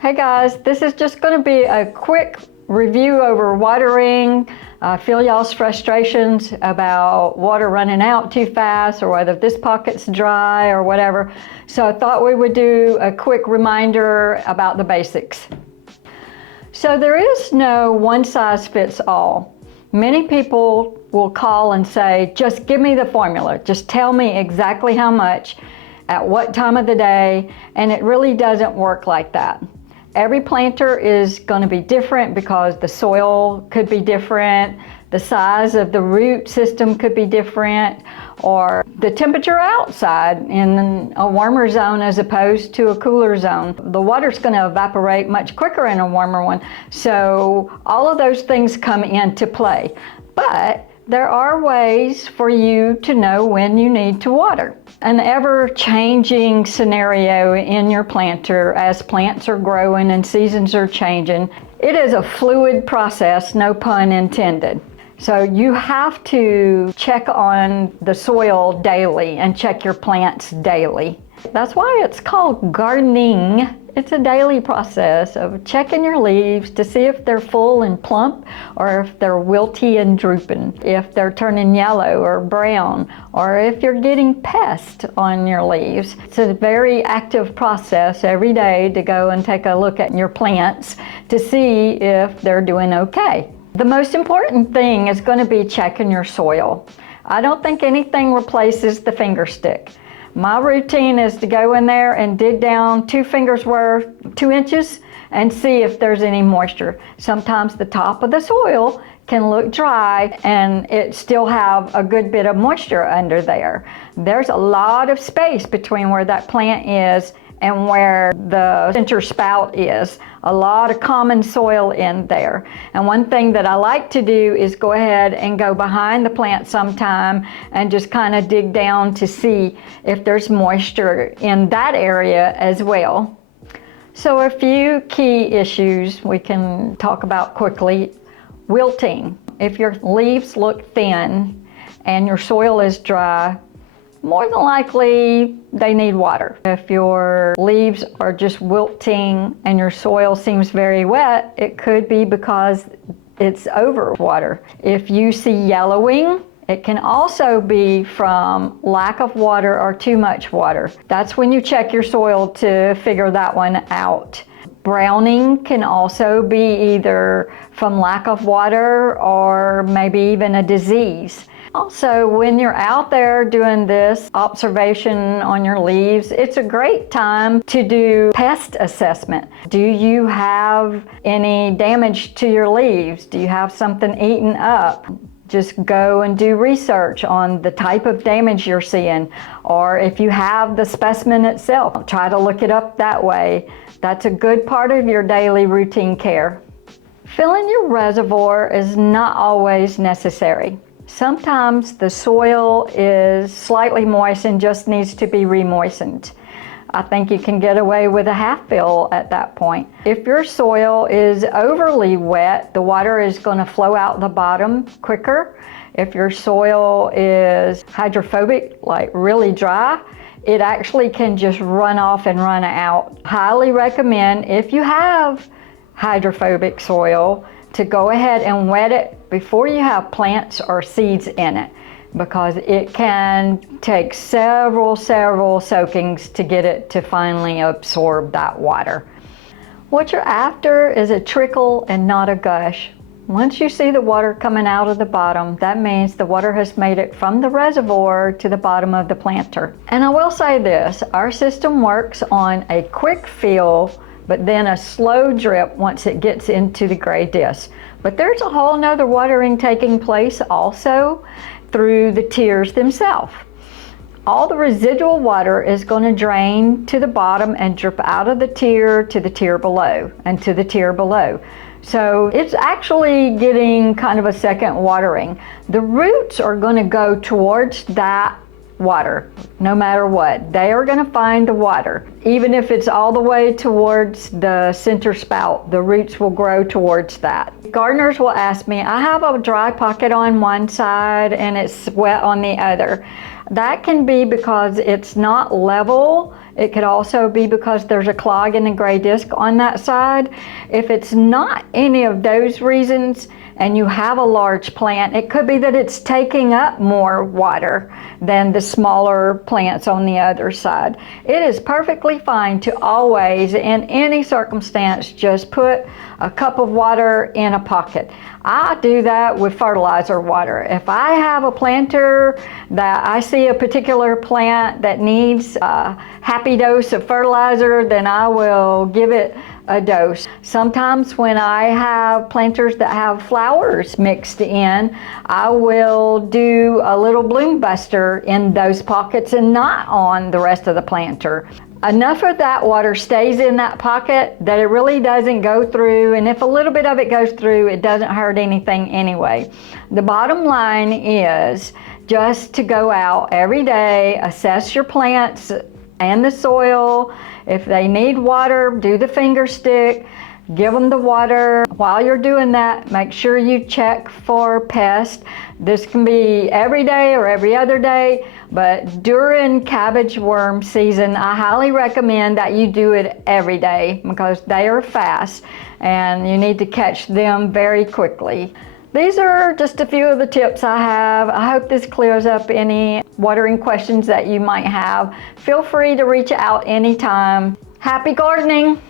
Hey guys, this is just going to be a quick review over watering. Feel y'all's frustrations about water running out too fast or whether this pocket's dry or whatever. So I thought we would do a quick reminder about the basics. So there is no one size fits all. Many people will call and say, just give me the formula. Just tell me exactly how much, at what time of the day, and it really doesn't work like that. Every planter is going to be different because the soil could be different, the size of the root system could be different, or the temperature outside in a warmer zone as opposed to a cooler zone. The water's going to evaporate much quicker in a warmer one, so all of those things come into play. But there are ways for you to know when you need to water. An ever-changing scenario in your planter as plants are growing and seasons are changing. It is a fluid process, no pun intended. So you have to check on the soil daily and check your plants daily. That's why it's called gardening. It's a daily process of checking your leaves to see if they're full and plump or if they're wilty and drooping, if they're turning yellow or brown, or if you're getting pests on your leaves. It's a very active process every day to go and take a look at your plants to see if they're doing okay. The most important thing is going to be checking your soil. I don't think anything replaces the finger stick. My routine is to go in there and dig down 2 fingers worth, 2 inches, and see if there's any moisture. Sometimes the top of the soil can look dry and it still have a good bit of moisture under there. There's a lot of space between where that plant is and where the center spout is. A lot of common soil in there. And one thing that I like to do is go ahead and go behind the plant sometime and just kind of dig down to see if there's moisture in that area as well. So a few key issues we can talk about quickly. Wilting. If your leaves look thin and your soil is dry, more than likely they need water. If your leaves are just wilting and your soil seems very wet, it could be because it's over water. If you see yellowing, it can also be from lack of water or too much water. That's when you check your soil to figure that one out. Browning can also be either from lack of water or maybe even a disease. Also, when you're out there doing this observation on your leaves, it's a great time to do pest assessment. Do you have any damage to your leaves? Do you have something eaten up? Just go and do research on the type of damage you're seeing, or if you have the specimen itself, try to look it up that way. That's a good part of your daily routine care. Filling your reservoir is not always necessary. Sometimes the soil is slightly moist and just needs to be re-moistened. I think you can get away with a half fill at that point. If your soil is overly wet, the water is going to flow out the bottom quicker. If your soil is hydrophobic, like really dry, it actually can just run off and run out. Highly recommend, if you have hydrophobic soil, to go ahead and wet it before you have plants or seeds in it, because it can take several soakings to get it to finally absorb that water. What you're after is a trickle and not a gush. Once you see the water coming out of the bottom, that means the water has made it from the reservoir to the bottom of the planter. And I will say this, our system works on a quick fill, but then a slow drip once it gets into the gray disc. But there's a whole nother watering taking place also through the tiers themselves. All the residual water is going to drain to the bottom and drip out of the tier to the tier below and to the tier below. So it's actually getting kind of a second watering. The roots are going to go towards that water, no matter what. They are going to find the water. Even if it's all the way towards the center spout, the roots will grow towards that. Gardeners will ask me, I have a dry pocket on one side and it's wet on the other. That can be because it's not level. It could also be because there's a clog in the gray disc on that side. If it's not any of those reasons and you have a large plant, it could be that it's taking up more water than the smaller plants on the other side. It is perfectly fine to always, in any circumstance, just put a cup of water in a pocket. I do that with fertilizer water. If I have a planter that I see a particular plant that needs a happy dose of fertilizer, then I will give it a dose. Sometimes when I have planters that have flowers mixed in, I will do a little bloom buster in those pockets and not on the rest of the planter. Enough of that water stays in that pocket that it really doesn't go through, and if a little bit of it goes through, it doesn't hurt anything anyway. The bottom line is just to go out every day, assess your plants and the soil. If they need water, do the finger stick, give them the water. While you're doing that, make sure you check for pests. This can be every day or every other day, but during cabbage worm season, I highly recommend that you do it every day because they are fast and you need to catch them very quickly. These are just a few of the tips I have. I hope this clears up any watering questions that you might have. Feel free to reach out anytime. Happy gardening!